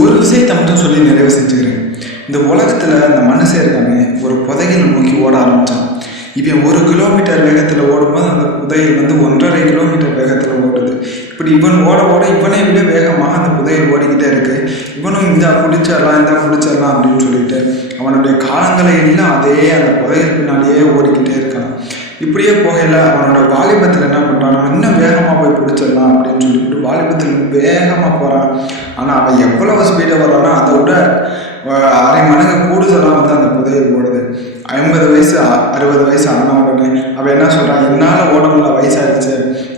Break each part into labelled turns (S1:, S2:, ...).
S1: ஒரு விஷயத்தை மட்டும் சொல்லி நிறைவு செஞ்சுக்கிறேன். இந்த உலகத்தில் அந்த மனுஷன் இருக்காங்க ஒரு புதையலை நோக்கி ஓட ஆரம்பித்தான் இப்போ ஒரு கிலோமீட்டர் வேகத்தில் ஓடும்போது அந்த புதையல் வந்து ஒன்றரை கிலோமீட்டர் வேகத்தில் ஓடுது. இப்படி இவன் ஓட ஓட இவனை விட வேகமாக அந்த புதையல் ஓடிக்கிட்டே இருக்கு. இவனும் இந்த பிடிச்சிடலாம் இந்த பிடிச்சிடலாம் அப்படின்னு சொல்லிட்டு அவனுடைய காலங்களை எல்லாம் அதே அந்த புதையல் பின்னாலேயே ஓடிக்கிட்டே இருக்கான். இப்படியே போகையில் அவனோட வாலிபத்தில் என்ன பண்ணுறான் இன்னும் வேகமாக போய் பிடிச்சிடலாம் அப்படின்னு சொல்லிட்டு வாலிபத்தில் வேகமாக போகிறான் அவன் எவ்வளவு ஸ்பீடாக வர்றானோ அதை விட அரை மடங்கு கூடுதலாக வந்து அந்த புதையல் ஓடுது. ஐம்பது வயசு அறுபது வயசு ஆன உடனே அவன் என்ன சொல்கிறான் என்னால் ஓட முடியல வயசாகிடுச்சு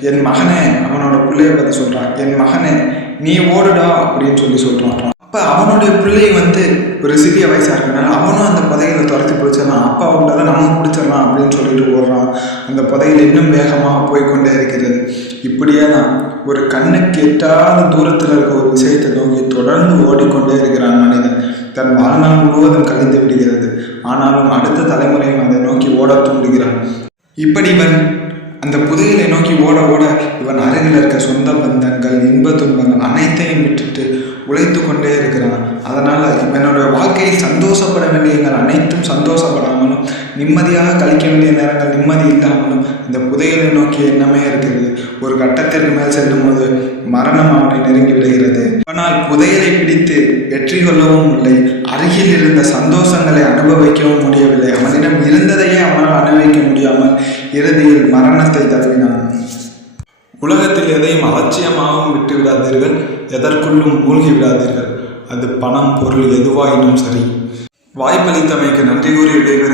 S1: என் மகனே அவனோட பிள்ளைய பற்றி சொல்கிறான் என் மகனே நீ ஓடுடா அப்படின்னு சொல்லி சொல்கிறான் அப்போ அவனுடைய பிள்ளை வந்து ஒரு சிறிய வயசாக இருக்கனால அவனும் அந்த புதையலை துரத்தி பிடிச்சிடலாம் அப்பா விட்டதை நம்ம பிடிச்சிடலாம் அப்படின்னு சொல்லிட்டு ஓடுறான் அந்த புதையில் இன்னும் வேகமாக போய்க்கொண்டே இருக்கிறது. இப்படியே தான் ஒரு கண்ணுக்கு எட்டாத தூரத்தில் இருக்க ஒரு விஷயத்தை நோக்கி தொடர்ந்து ஓடிக்கொண்டே இருக்கிறான் மனிதன். தன் வாழ்நாள் முழுவதும் கழிந்து விடுகிறது. ஆனாலும் அடுத்த தலைமுறையும் அதை நோக்கி ஓட தூண்டுகிறான். இப்படி இவன் அந்த புதையலை நோக்கி ஓட ஓட இவன் அருகில் இருக்க சொந்த பந்தங்கள் இன்ப துன்பங்கள் அனைத்தையும் விட்டுட்டு உழைத்து கொண்டே இருக்கிறான். அதனால் இவனோட வாழ்க்கையில் சந்தோஷப்பட வேண்டியங்கள் அனைத்தும் சந்தோஷப்படாமலும் நிம்மதியாக கழிக்க வேண்டிய நேரங்கள் நிம்மதி இல்லாமலும் இந்த புதையலை நோக்கி எண்ணமே இருக்கிறது. ஒரு கட்டத்திற்கு மேல் செல்லும்போது மரணம் அவனை நெருங்கி விடுகிறது. ஆனால் புதையலை பிடித்து வெற்றி கொள்ளவும் இல்லை. அருகில் இருந்த சந்தோஷங்களை அனுபவிக்கவும் முடியவில்லை. அவனிடம் இருந்ததையே அவனால் அனுபவிக்க முடியாமல் இறுதியில் மரணத்தை தழுவினான் உலகத்தில் எதையும் அலட்சியமாகவும் விட்டு விடாதீர்கள் எதற்குள்ளும் மூழ்கி விடாதீர்கள் அது பணம் பொருள் எதுவாயினும் சரி. வாய்ப்பளித்தமைக்கு நன்றி கூறி விடைபெறுகிறேன்.